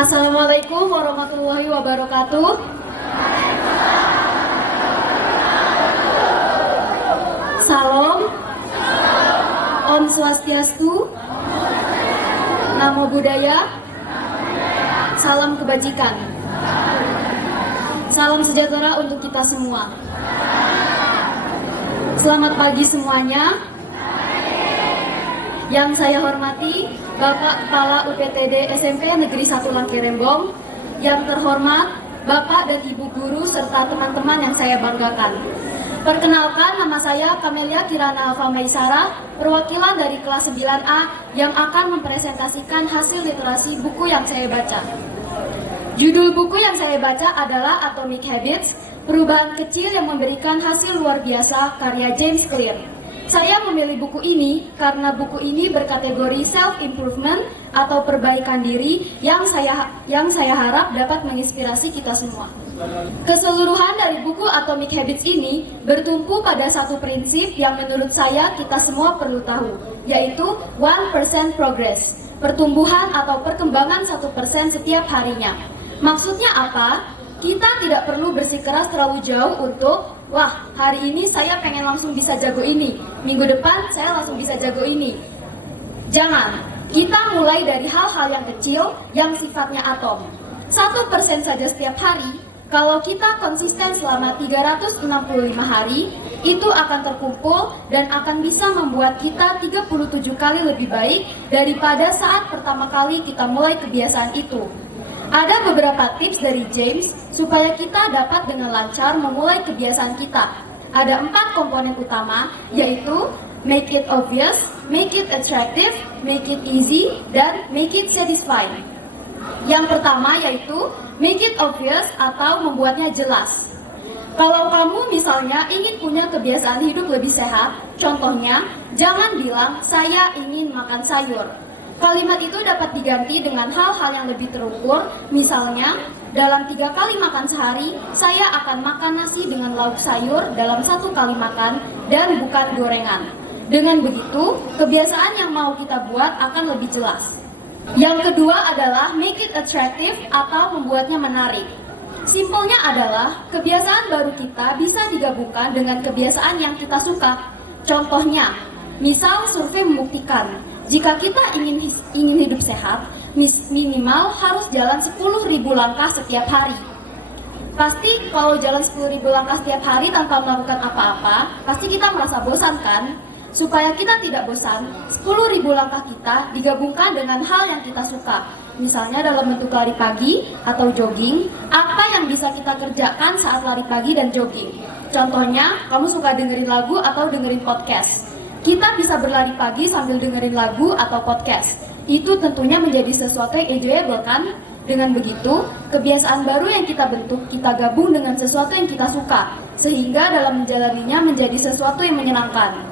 Assalamualaikum warahmatullahi wabarakatuh. Salam, Om Swastiastu, Namo Buddhaya, salam kebajikan. Salam sejahtera untuk kita semua. Selamat pagi semuanya. Yang saya hormati Bapak Kepala UPTD SMP Negeri 1 Langkirembong, yang terhormat Bapak dan Ibu Guru serta teman-teman yang saya banggakan. Perkenalkan, nama saya Kamelia Kirana Alfa Maisara, perwakilan dari kelas 9A yang akan mempresentasikan hasil literasi buku yang saya baca. Judul buku yang saya baca adalah Atomic Habits, Perubahan Kecil yang Memberikan Hasil Luar Biasa, karya James Clear. Saya memilih buku ini karena buku ini berkategori self-improvement atau perbaikan diri yang saya harap dapat menginspirasi kita semua. Keseluruhan dari buku Atomic Habits ini bertumpu pada satu prinsip yang menurut saya kita semua perlu tahu, yaitu 1% progress, pertumbuhan atau perkembangan 1% setiap harinya. Maksudnya apa? Kita tidak perlu bersikeras terlalu jauh untuk, wah, hari ini saya pengen langsung bisa jago ini, minggu depan saya langsung bisa jago ini. Jangan, kita mulai dari hal-hal yang kecil yang sifatnya atom. 1% saja setiap hari, kalau kita konsisten selama 365 hari, itu akan terkumpul dan akan bisa membuat kita 37 kali lebih baik daripada saat pertama kali kita mulai kebiasaan itu. Ada beberapa tips dari James supaya kita dapat dengan lancar memulai kebiasaan kita. Ada 4 komponen utama, yaitu make it obvious, make it attractive, make it easy, dan make it satisfying. Yang pertama yaitu make it obvious atau membuatnya jelas. Kalau kamu misalnya ingin punya kebiasaan hidup lebih sehat, contohnya, jangan bilang saya ingin makan sayur. Kalimat itu dapat diganti dengan hal-hal yang lebih terukur, misalnya, dalam 3 kali makan sehari, saya akan makan nasi dengan lauk sayur dalam 1 kali makan dan bukan gorengan. Dengan begitu, kebiasaan yang mau kita buat akan lebih jelas. Yang kedua adalah make it attractive atau membuatnya menarik. Simpelnya adalah, kebiasaan baru kita bisa digabungkan dengan kebiasaan yang kita suka. Contohnya, misal survei membuktikan, jika kita ingin hidup sehat, minimal harus jalan 10.000 langkah setiap hari. Pasti kalau jalan 10.000 langkah setiap hari tanpa melakukan apa-apa, pasti kita merasa bosan kan? Supaya kita tidak bosan, 10.000 langkah kita digabungkan dengan hal yang kita suka. Misalnya dalam bentuk lari pagi atau jogging, apa yang bisa kita kerjakan saat lari pagi dan jogging? Contohnya, kamu suka dengerin lagu atau dengerin podcast. Kita bisa berlari pagi sambil dengerin lagu atau podcast. Itu tentunya menjadi sesuatu yang enjoyable kan? Dengan begitu, kebiasaan baru yang kita bentuk, kita gabung dengan sesuatu yang kita suka, sehingga dalam menjalaninya menjadi sesuatu yang menyenangkan.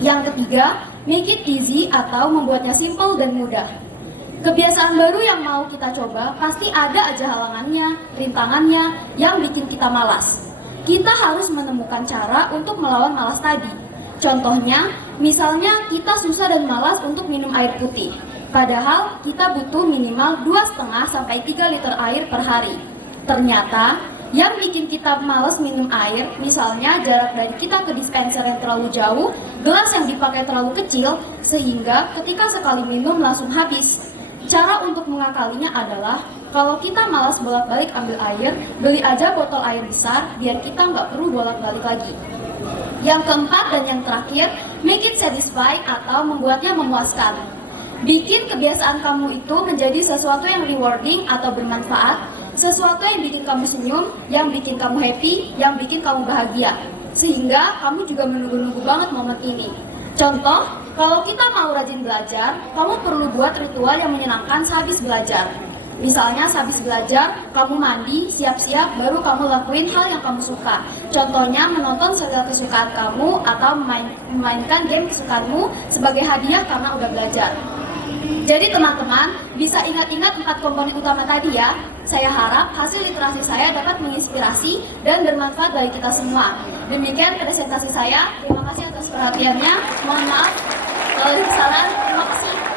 Yang ketiga, make it easy atau membuatnya simple dan mudah. Kebiasaan baru yang mau kita coba, pasti ada aja halangannya, rintangannya, yang bikin kita malas. Kita harus menemukan cara untuk melawan malas tadi. Contohnya, misalnya kita susah dan malas untuk minum air putih. Padahal kita butuh minimal 2,5 sampai 3 liter air per hari. Ternyata, yang bikin kita malas minum air, misalnya jarak dari kita ke dispenser yang terlalu jauh, gelas yang dipakai terlalu kecil, sehingga ketika sekali minum langsung habis. Cara untuk mengakalinya adalah, kalau kita malas bolak-balik ambil air, beli aja botol air besar, biar kita nggak perlu bolak-balik lagi. Yang keempat dan yang terakhir, make it satisfying atau membuatnya memuaskan. Bikin kebiasaan kamu itu menjadi sesuatu yang rewarding atau bermanfaat, sesuatu yang bikin kamu senyum, yang bikin kamu happy, yang bikin kamu bahagia. Sehingga kamu juga menunggu-nunggu banget momen ini. Contoh, kalau kita mau rajin belajar, kamu perlu buat ritual yang menyenangkan sehabis belajar. Misalnya sehabis belajar, kamu mandi, siap-siap, baru kamu lakuin hal yang kamu suka. Contohnya menonton serial kesukaan kamu atau memainkan game kesukaanmu sebagai hadiah karena udah belajar. Jadi teman-teman, bisa ingat-ingat 4 komponen utama tadi ya. Saya harap hasil literasi saya dapat menginspirasi dan bermanfaat bagi kita semua. Demikian presentasi saya. Terima kasih atas perhatiannya. Mohon maaf kalau ada kesalahan. Terima kasih.